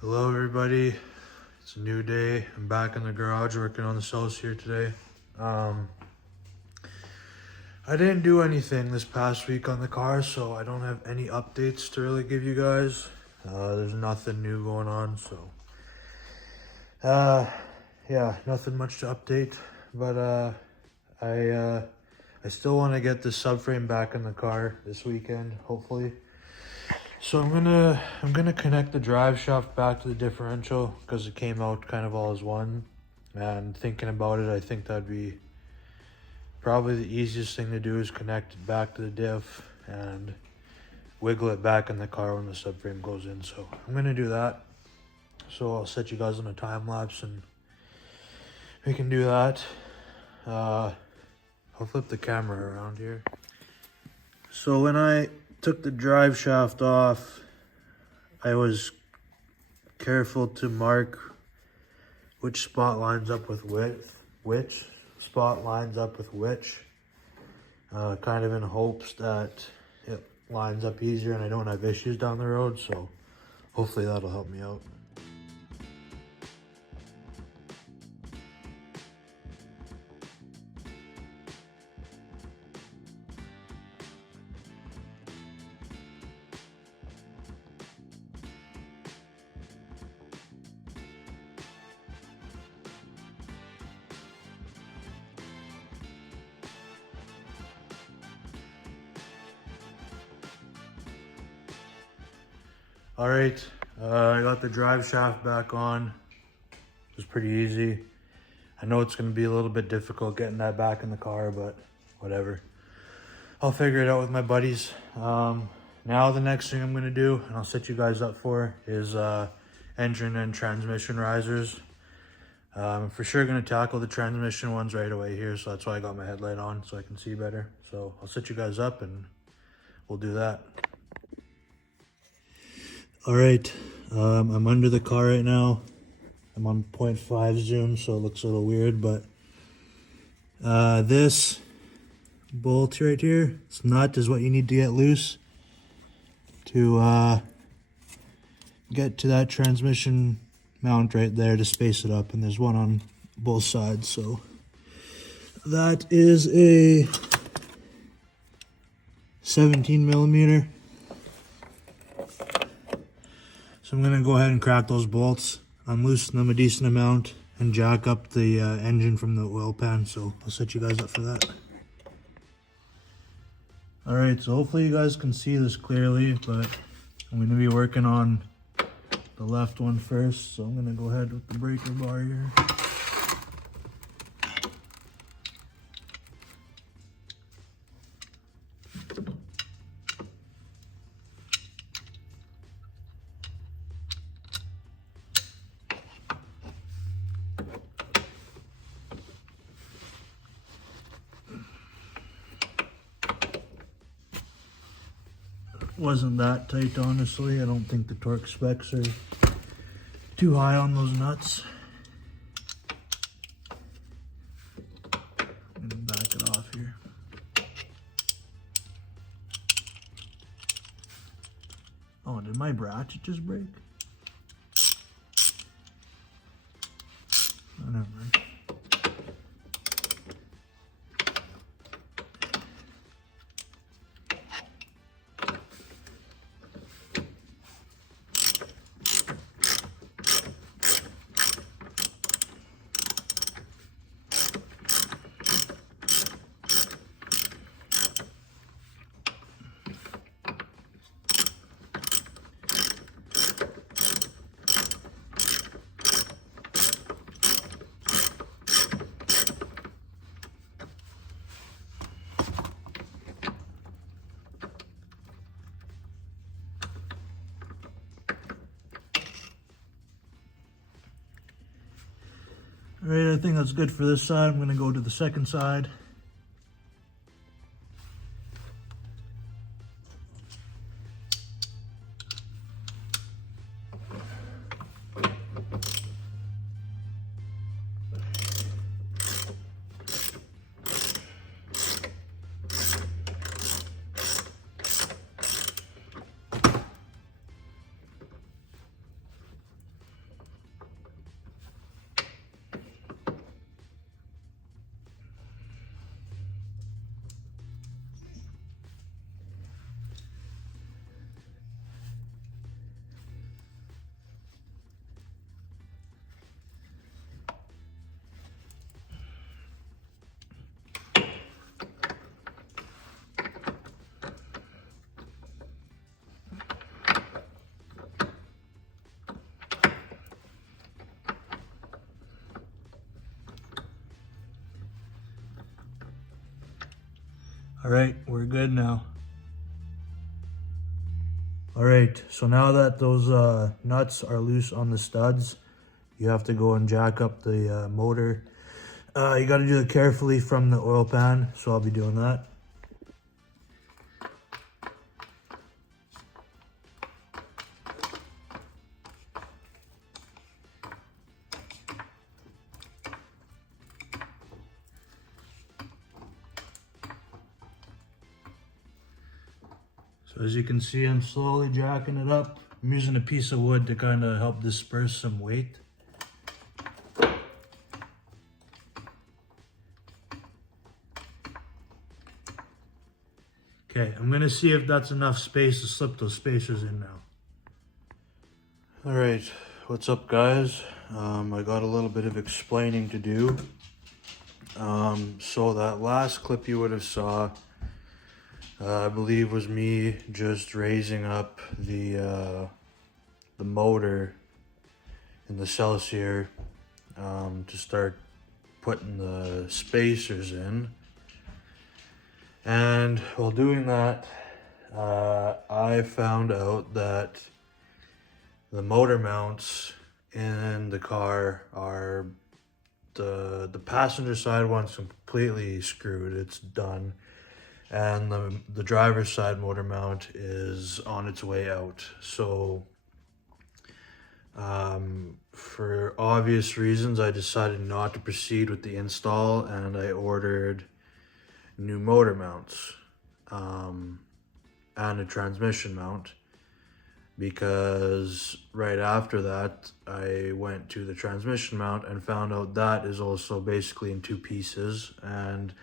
Hello everybody, it's a new day. I'm back in the garage working on the Celsior today. I didn't do anything this past week on the car, so I don't have any updates to really give you guys. There's nothing new going on, so yeah, nothing much to update. But I still want to get the subframe back in the car this weekend, hopefully. So I'm gonna connect the drive shaft back to the differential because it came out kind of all as one. And thinking about it, I think that'd be probably the easiest thing to do is connect it back to the diff and wiggle it back in the car when the subframe goes in. So I'm gonna do that. So I'll set you guys on a time lapse and we can do that. I'll flip the camera around here. So when I took the drive shaft off, I was careful to mark which spot lines up with which spot lines up with which, kind of in hopes that it lines up easier and I don't have issues down the road. So hopefully that'll help me out. All right, I got the drive shaft back on. It was pretty easy. I know it's gonna be a little bit difficult getting that back in the car, but whatever. I'll figure it out with my buddies. Now the next thing I'm gonna do, and I'll set you guys up for, is engine and transmission risers. I'm for sure gonna tackle the transmission ones right away here, so that's why I got my headlight on so I can see better. So I'll set you guys up and we'll do that. All right, I'm under the car right now. I'm on 0.5 zoom, so it looks a little weird, but this bolt right here, this nut is what you need to get loose to get to that transmission mount right there to space it up, and there's one on both sides. So that is a 17 millimeter. So I'm gonna go ahead and crack those bolts, unloosen them a decent amount, and jack up the engine from the oil pan. So I'll set you guys up for that. All right, so hopefully you guys can see this clearly, but I'm gonna be working on the left one first. So I'm gonna go ahead with the breaker bar here. Wasn't that tight, honestly. I don't think the torque specs are too high on those nuts. I'm gonna back it off here. Oh, did my ratchet just break? Oh, never mind. All right, I think that's good for this side. I'm gonna go to the second side. All right, we're good now. All right, so now that those nuts are loose on the studs, you have to go and jack up the motor. You got to do it carefully from the oil pan, so I'll be doing that. So as you can see, I'm slowly jacking it up. I'm using a piece of wood to kind of help disperse some weight. Okay, I'm gonna see if that's enough space to slip those spacers in now. All right, what's up guys? I got a little bit of explaining to do. So that last clip you would have saw, I believe was me just raising up the motor in the Celsior to start putting the spacers in. And while doing that, I found out that the motor mounts in the car are the passenger side one's completely screwed, it's done. And the driver's side motor mount is on its way out. So for obvious reasons, I decided not to proceed with the install, and I ordered new motor mounts and a transmission mount, because right after that I went to the transmission mount and found out that is also basically in two pieces, and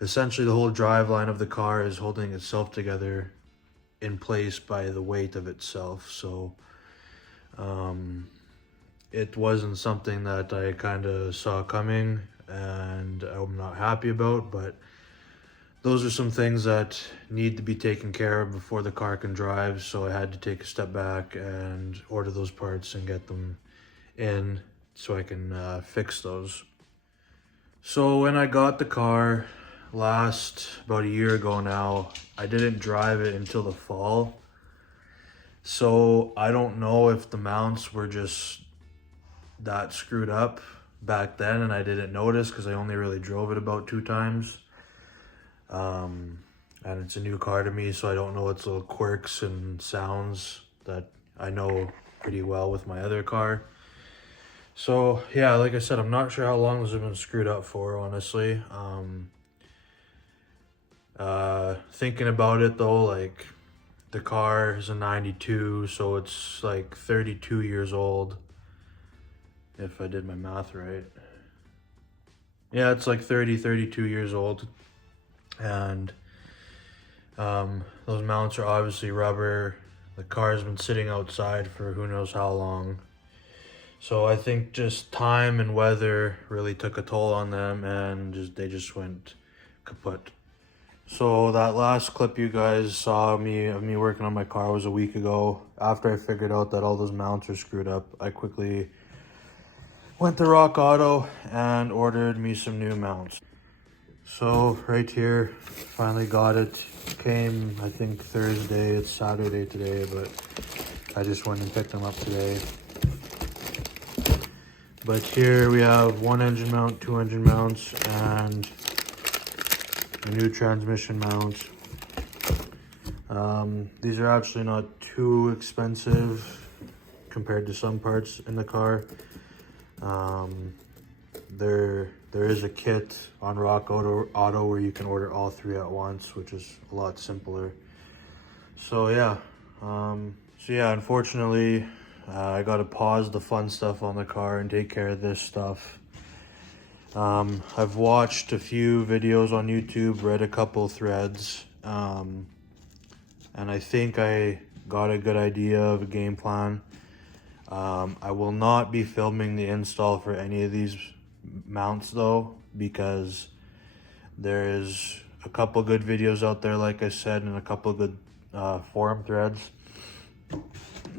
essentially the whole drive line of the car is holding itself together in place by the weight of itself. So it wasn't something that I kind of saw coming and I'm not happy about, but those are some things that need to be taken care of before the car can drive. So I had to take a step back and order those parts and get them in so I can fix those. So when I got the car about a year ago now, I didn't drive it until the fall. So I don't know if the mounts were just that screwed up back then and I didn't notice because I only really drove it about 2 times. And it's a new car to me, so I don't know its little quirks and sounds that I know pretty well with my other car. So yeah, like I said, I'm not sure how long this has been screwed up for, honestly. Thinking about it though, like the car is a 92, so it's like 32 years old, if I did my math right. Yeah, it's like 32 years old. And those mounts are obviously rubber. The car's been sitting outside for who knows how long. So I think just time and weather really took a toll on them, and they just went kaput. So that last clip you guys saw of me working on my car was a week ago. After I figured out that all those mounts are screwed up, I quickly went to Rock Auto and ordered me some new mounts. So right here, finally got it. Came, I think, Thursday. It's Saturday today, but I just went and picked them up today. But here we have 1 engine mount, 2 engine mounts, and a new transmission mount. These are actually not too expensive compared to some parts in the car. There is a kit on Rock Auto where you can order all 3 at once, which is a lot simpler. So yeah, unfortunately, I got to pause the fun stuff on the car and take care of this stuff. I've watched a few videos on YouTube, read a couple threads, and I think I got a good idea of a game plan. I will not be filming the install for any of these mounts though, because there is a couple good videos out there, like I said, and a couple good forum threads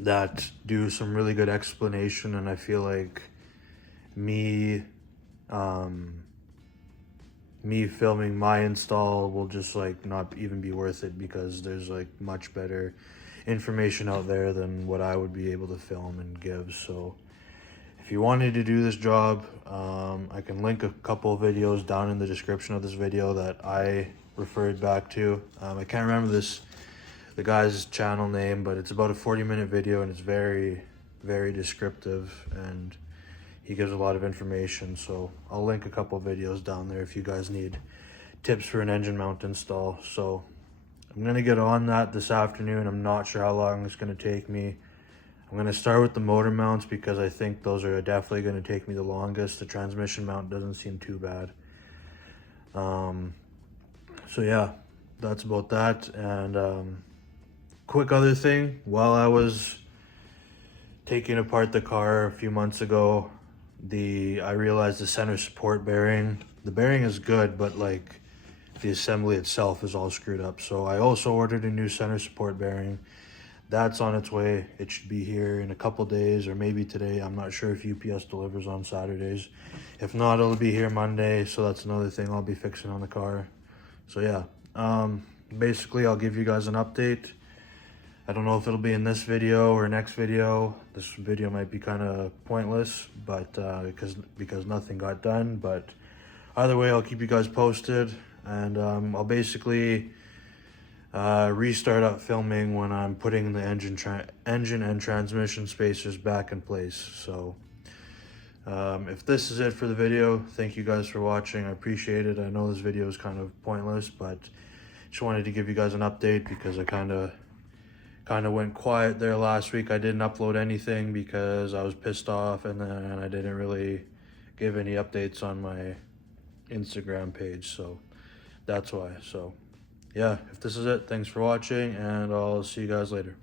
that do some really good explanation, and I feel like me me filming my install will just like not even be worth it, because there's like much better information out there than what I would be able to film and give. So if you wanted to do this job, I can link a couple of videos down in the description of this video that I referred back to. I can't remember the guy's channel name, but it's about a 40-minute video, and it's very, very descriptive, and he gives a lot of information. So I'll link a couple of videos down there if you guys need tips for an engine mount install. So I'm gonna get on that this afternoon. I'm not sure how long it's gonna take me. I'm gonna start with the motor mounts because I think those are definitely gonna take me the longest. The transmission mount doesn't seem too bad. So yeah, that's about that. And quick other thing, while I was taking apart the car a few months ago, I realized the center support bearing, the bearing is good, but like the assembly itself is all screwed up. So I also ordered a new center support bearing. That's on its way. It should be here in a couple days, or maybe today. I'm not sure if UPS delivers on Saturdays. If not, it'll be here Monday. So that's another thing I'll be fixing on the car. So yeah, basically I'll give you guys an update. I don't know if it'll be in this video or next video. This video might be kind of pointless, but because nothing got done. But either way, I'll keep you guys posted, and I'll basically restart up filming when I'm putting the engine and transmission spacers back in place. So if this is it for the video, thank you guys for watching. I appreciate it. I know this video is kind of pointless, but just wanted to give you guys an update because I kind of went quiet there last week. I didn't upload anything because I was pissed off, and then I didn't really give any updates on my Instagram page, so that's why. So yeah, if this is it, thanks for watching, and I'll see you guys later.